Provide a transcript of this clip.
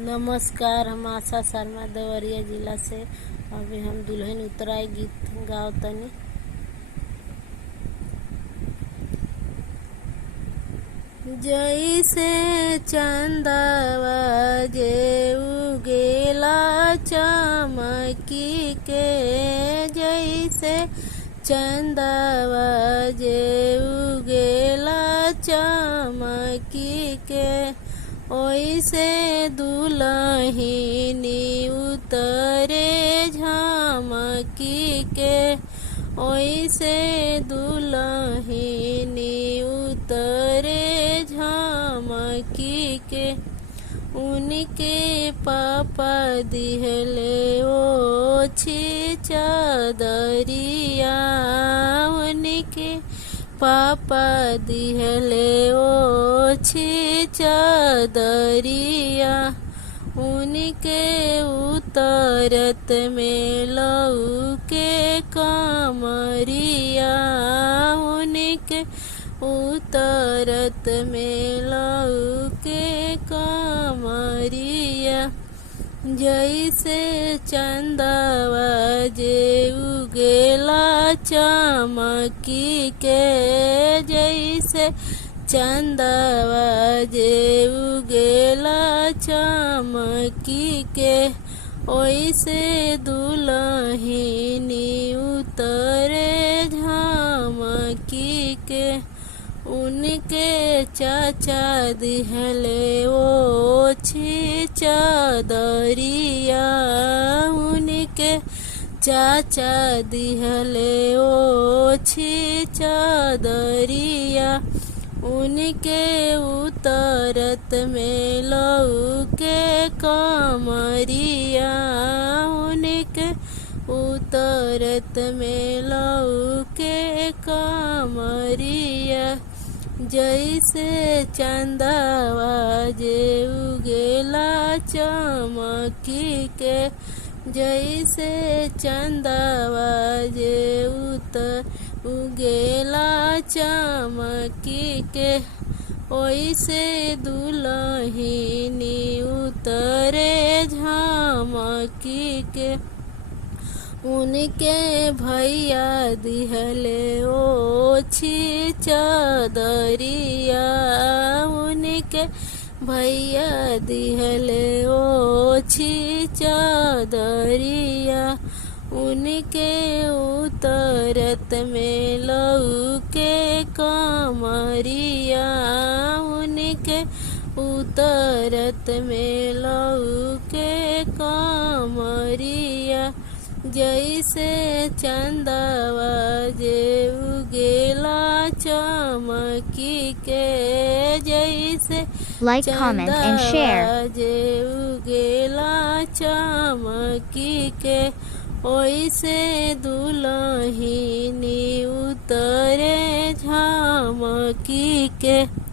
नमस्कार, हम आशा शर्मा देवरिया जिला से। अभी हम दुल्हन उतराई गीत गाओ तनी। जैसे चंदवा जे उगेला चमकी के, जैसे चंदवा जे उगेला चमकी के, ओइसे दुल्हिनी उतरे झमकी के, ओइसे दुल्हिनी उतरे झमकी के। उनके पापा दिहले ओछी चादरिया, उनके पापा दिहले ओछी चादरिया, उनके उतरत में लौके कमरिया, उनके उतरत में लौके कमरिया। जैसे चंदवा जे उगेला चमकी के, जैसे चंदवा जे उगेला चमकी के, ओइसे दुल्हिनी उतरे झमकी के। उनके चाचा दिहले ओछी चादरिया, उनके चाचा दिहले ओछी चादरिया, उनके उतरत में लौके कमरिया, उनके उतरत में लौके कमरिया। जैसे चंदवा जे उगेला चमकी के, जैसे चंदवा जे उगेला चमकी के, ओइसे दुल्हिनी उतरे झमकी के। उनके भैया दिहले ओछी चादरिया, उनके भैया दिहले ओछी चादरिया, उनके उतरत में लौके कमरिया, उनके उतरत में लौके कमरिया। जैसे चंदवा जे उगेला चमकी के, जैसे Like, comment and share. जे उगेला चमकी के, ओइसे दुल्हिनी उतरे झमकी के।